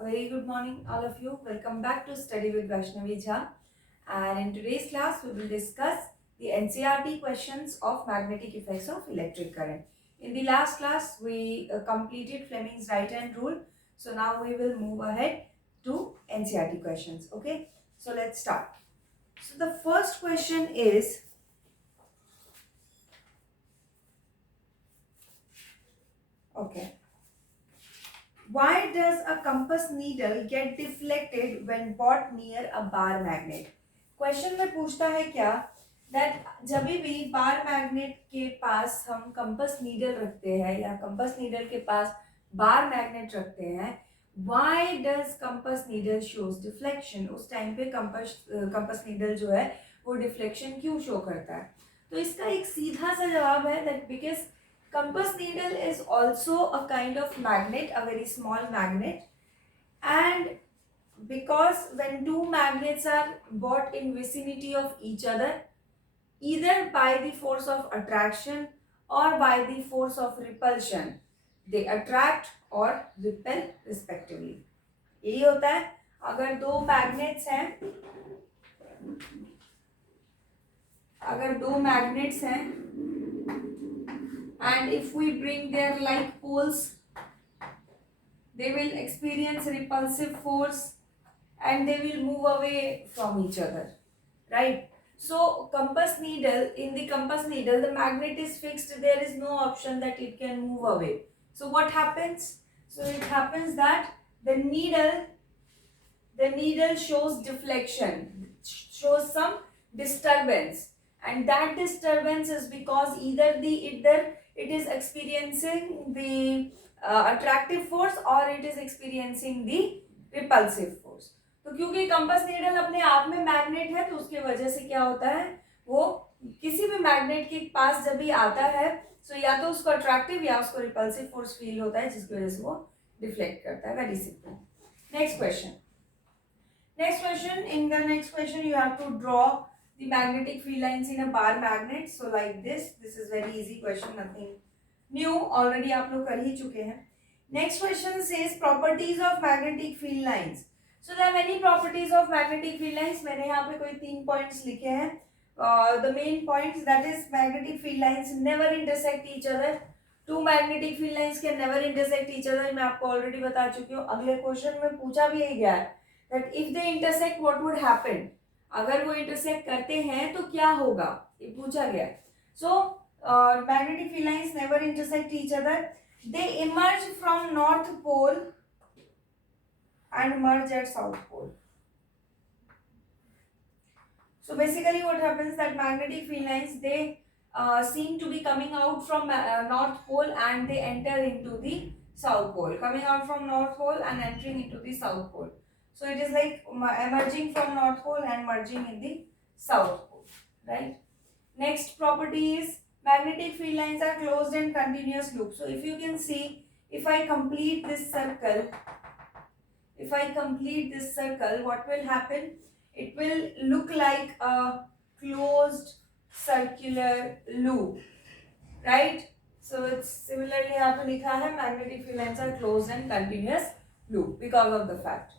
A very good morning, all of you. Welcome back to Study with Vaishnavi Jha. And in today's class, we will discuss the NCERT questions of magnetic effects of electric current. In the last class, we completed Fleming's right-hand rule. So now we will move ahead to NCERT questions. Okay, so let's start. So the first question is, okay, why does a compass needle get deflected when brought near a bar magnet? Question में पूछता है क्या that जब भी bar magnet के पास हम compass needle रखते हैं या कंपस नीडल के पास बार मैग्नेट रखते हैं, why does compass needle shows deflection? उस टाइम पे कंपस नीडल जो है वो डिफ्लेक्शन क्यों शो करता है? तो इसका एक सीधा सा जवाब है that because compass needle is also a kind of magnet, a very small magnet, and because when two magnets are brought in vicinity of each other, either by the force of attraction or by the force of repulsion, they attract or repel respectively. यही होता है अगर दो magnets हैं, and if we bring their like poles, they will experience repulsive force and they will move away from each other, right? So in the compass needle, the magnet is fixed. There is no option that it can move away. So what happens? So it happens that the needle shows deflection, shows some disturbance, and that disturbance is because either it is experiencing the attractive force or it is experiencing the repulsive force. तो क्योंकि compass needle अपने आप में magnet है तो उसके वजह से क्या होता है, वो किसी भी मैग्नेट के पास जब भी आता है तो या तो उसको अट्रैक्टिव या उसको रिपल्सिव फोर्स फील होता है जिसकी वजह से वो डिफ्लेक्ट करता है. Very simple. Next question. In the next question you have to draw the magnetic field lines in a bar magnet. So like this is very easy question, nothing new, already आप लोग कर ही चुके हैं. Next question says properties of magnetic field lines. So there are many properties of magnetic field lines. मैंने यहाँ पे कोई 3 points लिखे हैं. The main points, that is magnetic field lines never intersect each other. Two magnetic field lines can never intersect each other. मैं आपको already बता चुकी हूँ. अगले question में पूछा भी यही गया है that if they intersect what would happen. अगर वो intersect करते हैं तो क्या होगा, ये पूछा गया है. So magnetic field lines never intersect each other. They emerge from north pole and merge at south pole. So basically what happens that magnetic field lines, they seem to be coming out from north pole and they enter into the south pole, coming out from north pole and entering into the south pole. So it is like emerging from north pole and merging in the south pole, right? Next property is magnetic field lines are closed and continuous loop. So if you can see, if I complete this circle, what will happen? It will look like a closed circular loop, right? So it's similarly यहाँ पे लिखा है magnetic field lines are closed and continuous loop because of the fact.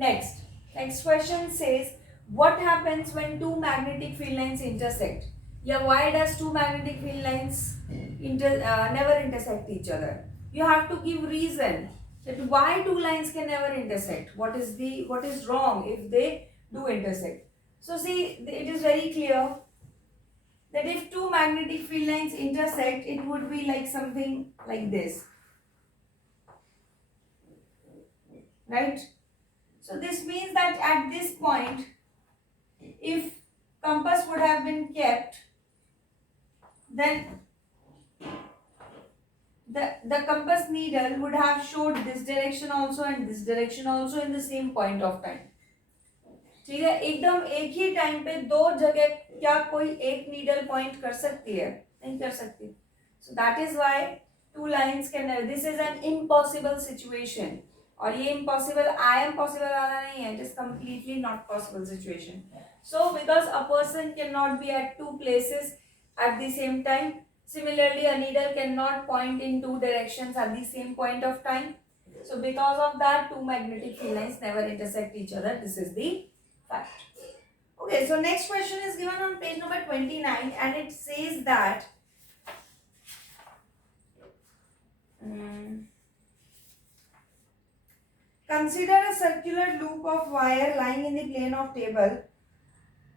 Next question says what happens when two magnetic field lines intersect? Yeah, why does two magnetic field lines never intersect each other? You have to give reason that why two lines can never intersect. What is wrong if they do intersect? So see, it is very clear that if two magnetic field lines intersect, it would be like something like this, right? So this means that at this point, if compass would have been kept, then the compass needle would have showed this direction also and this direction also in the same point of time. ठीक है, एकदम एक ही time पे दो जगह क्या कोई एक नीडल पॉइंट कर सकती है? नहीं कर सकती. So that is why two lines can never, this is an impossible situation. और ये इम्पॉसिबल आई एम पॉसिबल वाला नहीं है, it is completely not possible situation. So because a person can not be at two places at the same time. Similarly, a needle cannot point in two directions at the same point of time. So because of that, two magnetic field lines never intersect each other. This is the fact. Okay, so next question is given on page number 29 and it says that consider a circular loop of wire lying in the plane of table.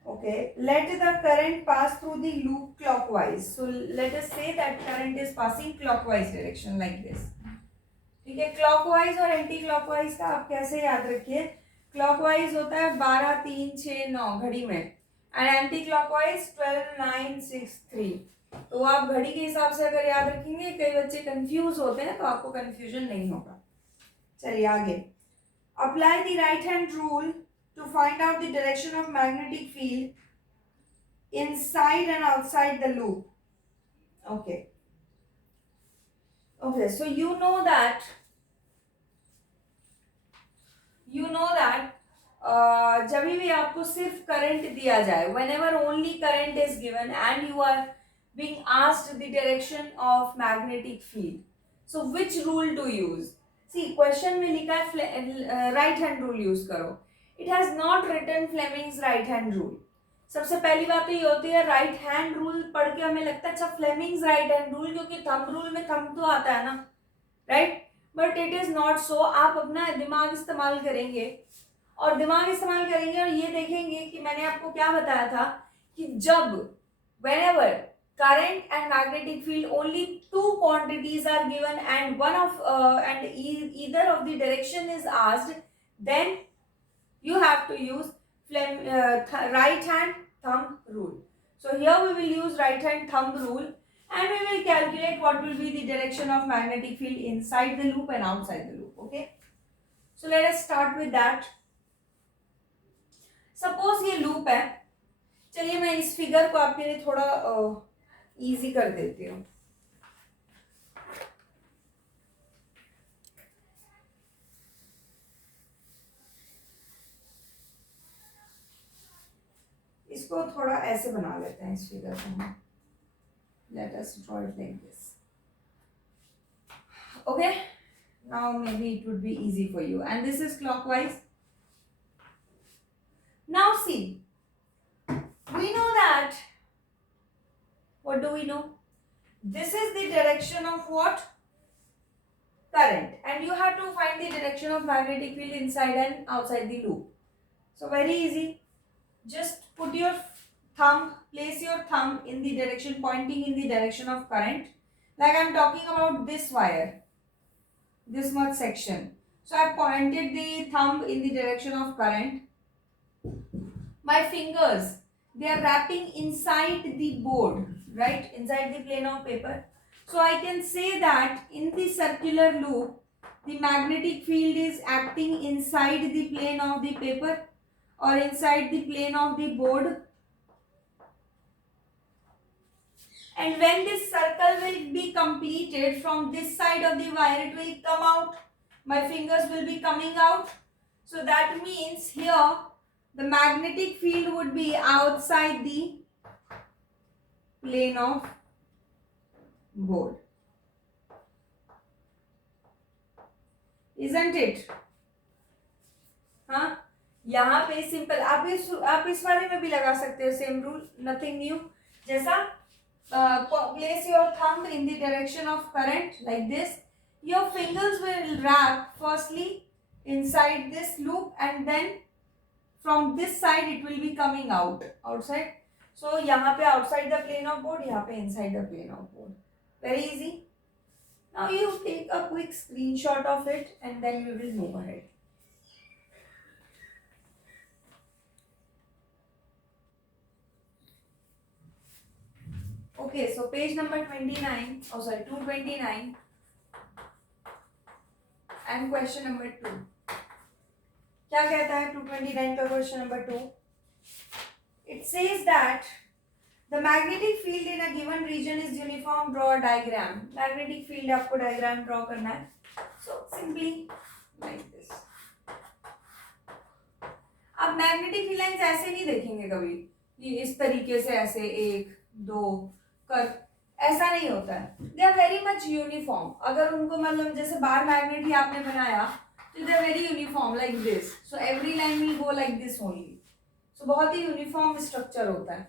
Okay, let the current pass through the loop clockwise. So let us say that current is passing clockwise direction like this. ठीक है, clockwise और anti clockwise का आप कैसे याद रखिए, clockwise होता है 12 3 6 9 घड़ी में एंड एंटी क्लॉकवाइज 12 9 6 3. तो आप घड़ी के हिसाब से अगर याद रखेंगे, कई बच्चे कंफ्यूज होते हैं तो आपको कंफ्यूजन नहीं होगा. चलिए आगे. Apply the right hand rule to find out the direction of magnetic field inside and outside the loop. Okay. Okay, so you know that जब भी आपको सिर्फ करंट दिया जाए, whenever only current is given and you are being asked the direction of magnetic field, so which rule to use? See, question में लिखा है right hand rule use करो. It has not written Fleming's right hand rule. सबसे पहली बात तो ये होती है, राइट हैंड रूल पढ़ के हमें लगता है अच्छा फ्लेमिंग्स राइट हैंड रूल, क्योंकि थंब रूल में थंब तो आता है ना, right, but it is not so. आप अपना दिमाग इस्तेमाल करेंगे और ये देखेंगे कि मैंने आपको क्या बताया था कि जब whenever current and magnetic field only two quantities are given and one of either of the direction is asked, then you have to use right hand thumb rule. So here we will use right hand thumb rule and we will calculate what will be the direction of magnetic field inside the loop and outside the loop. Okay, so let us start with that. Suppose ये loop है. चलिए मैं इस figure को आपके लिए थोड़ा easy कर देती हूँ. इसको थोड़ा ऐसे बना लेते हैं इस फिगर को हम. Let us draw it like this. Okay, now maybe it would be easy for you. And this is clockwise. Now see, we know that, what do we know? This is the direction of what? Current. And you have to find the direction of magnetic field inside and outside the loop. So very easy. Just put your place your thumb in the direction, pointing in the direction of current. Like I am talking about this wire, this much section. So I pointed the thumb in the direction of current. My fingers, they are wrapping inside the board, right? Inside the plane of paper. So I can say that in the circular loop, the magnetic field is acting inside the plane of the paper or inside the plane of the board. And when this circle will be completed, from this side of the wire it will come out. My fingers will be coming out. So that means here the magnetic field would be outside the plane of board. Isn't it? हाँ, यहाँ पे simple आप इस वाले में भी लगा सकते हो सेम रूल, नथिंग न्यू. जैसा place your thumb in the direction of current like this. Your fingers will wrap firstly inside this loop and then from this side it will be coming outside. So यहाँ पे outside the plane of board, यहाँ पे inside the plane of board. Very easy. Now you take a quick screenshot of it and then we will move ahead. Okay, so page number 229 and question number 2. क्या कहता है 229 का question number 2? It says that the magnetic field in a given region is uniform. Draw a diagram. Magnetic field आपको diagram draw करना है. So simply like this. आप magnetic field lines ऐसे नहीं देखेंगे कभी, ये इस तरीके से ऐसे 1 2 कर, ऐसा नहीं होता है, they are very much uniform. अगर उनको मतलब जैसे बार मैग्नेट ही आपने बनाया तो they are very uniform like this. So every line will go like this only. So बहुत ही यूनिफॉर्म स्ट्रक्चर होता है.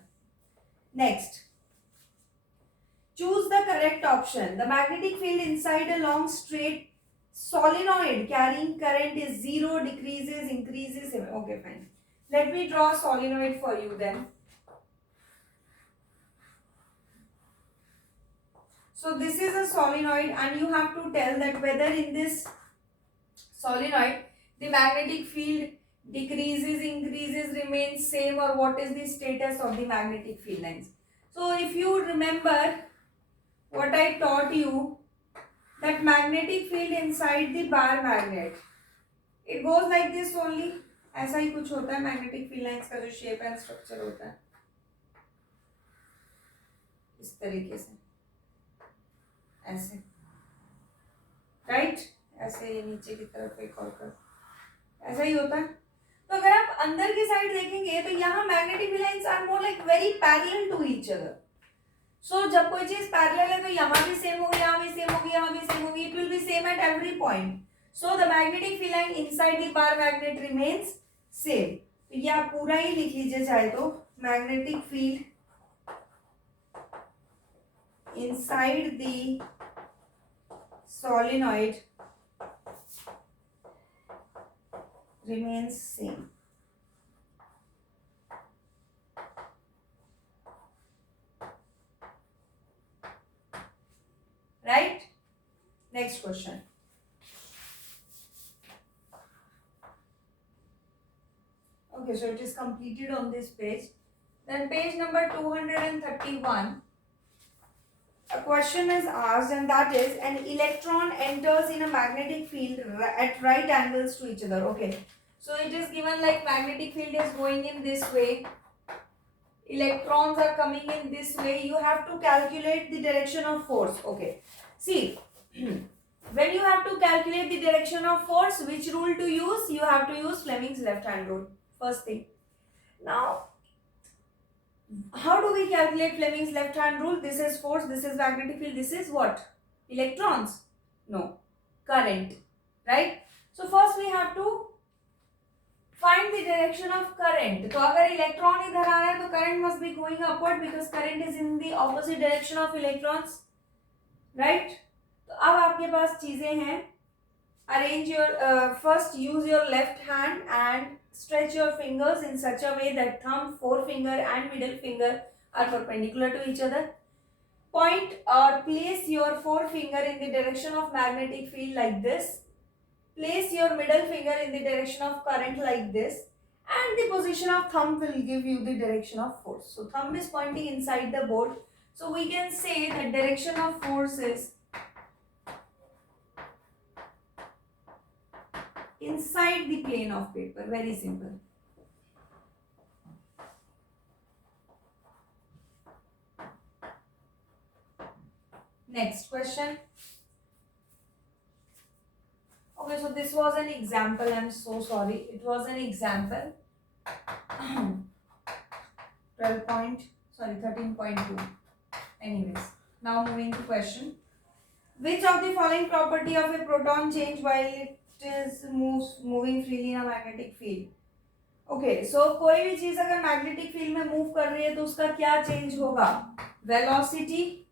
Next, choose the correct option. The magnetic field inside a long straight solenoid carrying current is zero, decreases, increases. Okay, fine. Let me draw a solenoid for you then. So this is a solenoid and you have to tell that whether in this solenoid the magnetic field decreases, increases, remains same, or what is the status of the magnetic field lines. So if you remember what I taught you, that magnetic field inside the bar magnet, it goes like this only. ऐसा ही कुछ होता है magnetic field lines का जो shape and structure होता है, इस तरीके से, ऐसे, राइट, ऐसे ये नीचे की तरफ एक और कर, ऐसा ही होता है. तो अगर आप अंदर की साइड देखेंगे तो यहाँ magnetic field lines are more like very parallel to each other. So जब कोई चीज पैरेलल है तो यहाँ भी सेम होगी, यहाँ भी सेम होगी, यहाँ भी सेम होगी. It will be same at every point. So the magnetic field line inside the bar magnet remains same. तो ये आप पूरा ही लिख लीजिए चाहे तो. Magnetic field inside the solenoid remains same. Right? Next question. Okay, so it is completed on this page. Then page number 231. A question is asked, and that is, an electron enters in a magnetic field at right angles to each other. Okay, so it is given like magnetic field is going in this way, electrons are coming in this way. You have to calculate the direction of force. Okay, see, when you have to calculate the direction of force, which rule to use? You have to use Fleming's left hand rule, first thing. Now, how do we calculate Fleming's left hand rule? This is force, this is magnetic field, this is what? Electrons? No, current, right? So first we have to find the direction of current. तो अगर electron इधर आ रहा है तो current must be going upward because current is in the opposite direction of electrons, right? तो अब आपके पास चीजें हैं. Arrange your first use your left hand and stretch your fingers in such a way that thumb, forefinger and middle finger are perpendicular to each other. Point or place your forefinger in the direction of magnetic field like this. Place your middle finger in the direction of current like this, and the position of thumb will give you the direction of force. So thumb is pointing inside the board. So we can say that direction of force is inside the plane of paper. Very simple. Next question. Okay, so this was an example. I'm so sorry. It was an example. 13.2. Anyways, now moving to question. Which of the following property of a proton change while it is moving freely in a magnetic field? Okay, so कोई भी चीज अगर magnetic field में move कर रही है तो उसका क्या चेंज होगा? वेलोसिटी.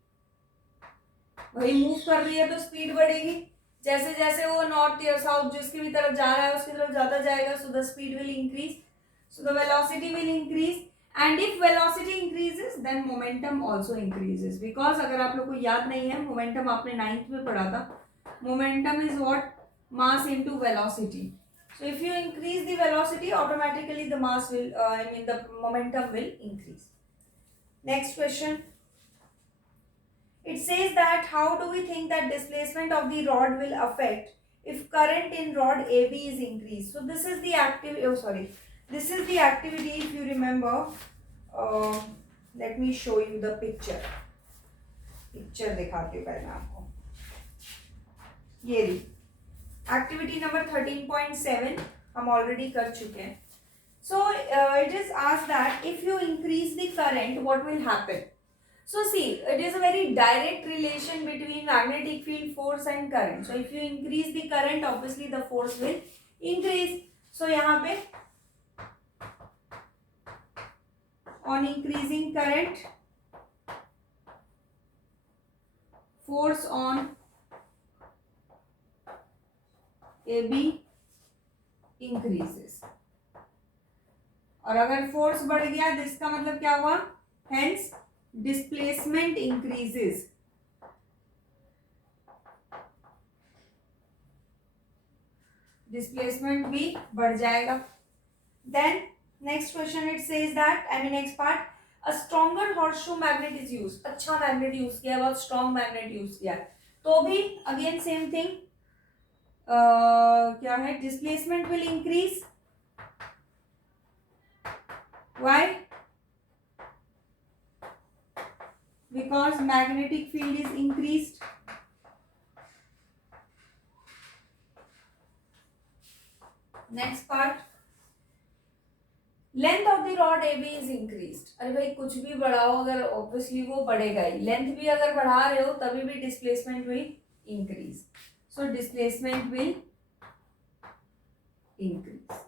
वही मूव कर रही है तो स्पीड बढ़ेगी. जैसे जैसे वो नॉर्थ या साउथ जिसकी भी तरफ जा रहा है उसकी तरफ जाता जाएगा, so the speed will increase, so the velocity will increase. And if velocity increases then momentum also increases. Because अगर आप लोग को याद नहीं है, मोमेंटम आपने 9th में पढ़ा था. Momentum is what? Mass into velocity. So if you increase the velocity, automatically the mass will, the momentum will increase. Next question. It says that how do we think that displacement of the rod will affect if current in rod AB is increased? So this is the this is the activity. If you remember, let me show you the picture. Picture दिखाती हूँ पहले आपको. ये रही. Activity number 13.7 हम already कर चुके हैं. So it is asked that if you increase the current, what will happen? So see, it is a very direct relation between magnetic field, force and current. So if you increase the current, obviously the force will increase. So यहाँ पे on increasing current, force on AB increases. और अगर force बढ़ गया तो इसका मतलब क्या हुआ, हेंस डिस्प्लेसमेंट इंक्रीजेस. डिस्प्लेसमेंट भी बढ़ जाएगा. Then next question it says that, I mean next part, a stronger horseshoe magnet is use. अच्छा मैग्नेट यूज किया, बहुत स्ट्रॉन्ग मैग्नेट यूज किया, तो भी अगेन सेम थिंग, क्या है, displacement will increase. Why? Because magnetic field is increased. Next part, length of the rod AB is increased. अरे भाई कुछ भी बढ़ाओ, अगर obviously वो बढ़ेगा ही. लेंथ भी अगर बढ़ा रहे हो तभी भी displacement will increase. So displacement will increase.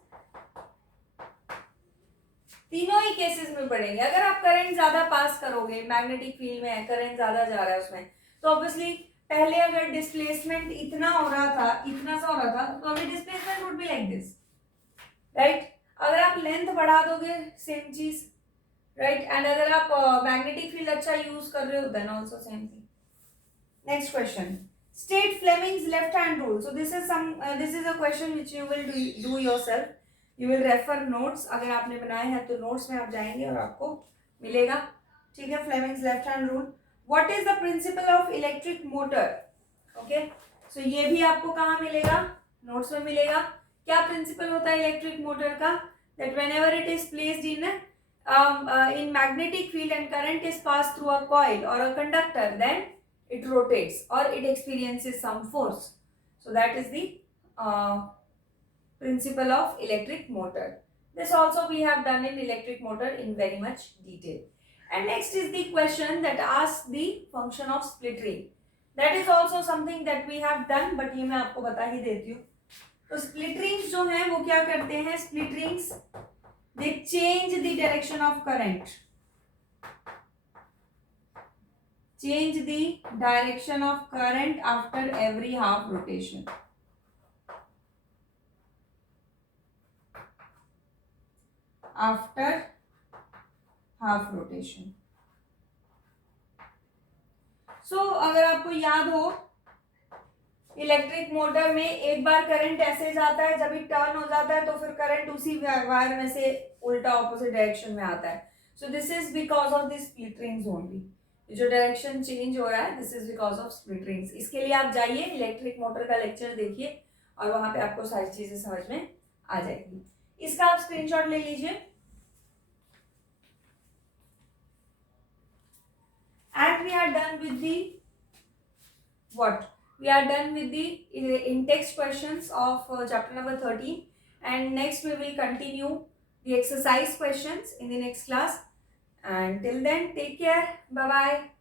तीनों ही केसेस में बढ़ेंगे. अगर आप करंट ज्यादा पास करोगे, मैग्नेटिक फील्ड में है, करंट ज्यादा जा रहा है उसमें, तो ऑब्वियसली पहले अगर डिस्प्लेसमेंट इतना हो रहा था, इतना सा हो रहा था, तो अभी displacement would be like this, right. अगर आप लेंथ बढ़ा दोगे, सेम चीज, राइट. एंड अगर आप मैग्नेटिक फील्ड अच्छा यूज कर रहे हो, then also same thing. Next question, state Fleming's left hand rule. So this is a question which you will do yourself. You will refer notes. अगर आपने बनाए हैं तो नोट्स में आप जाएंगे और आपको मिलेगा. ठीक है, Fleming's left hand rule. What is the principle of electric motor. Okay, so ये भी आपको कहाँ मिलेगा, नोट्स में मिलेगा. क्या प्रिंसिपल होता है इलेक्ट्रिक मोटर का, that whenever it is placed in magnetic field and current is pass through a coil or a conductor, then it rotates or it experiences some force. So that is the principle of electric motor. This also we have done in electric motor in very much detail. And next is the question that asks the function of split ring. That is also something that we have done, but ये मैं आपको बता ही देती हूँ. तो split rings जो हैं वो क्या करते हैं, split rings they change the direction of current. Change the direction of current after every half rotation. After half rotation. So अगर आपको याद हो, इलेक्ट्रिक मोटर में एक बार करंट ऐसे जाता है, जब ये टर्न हो जाता है तो फिर करंट उसी वायर में से उल्टा ऑपोजिट डायरेक्शन में आता है. सो this is because of this split rings only. जो डायरेक्शन चेंज हो रहा है, this is because of split rings. इसके लिए आप जाइए, इलेक्ट्रिक मोटर का लेक्चर देखिए और वहां पे आपको सारी चीजें समझ में आ जाएगी. इसका आप स्क्रीनशॉट ले लीजिए. And we are done with the what we are done with the in text questions of chapter number 13, and next we will continue the exercise questions in the next class. And till then, take care. Bye bye.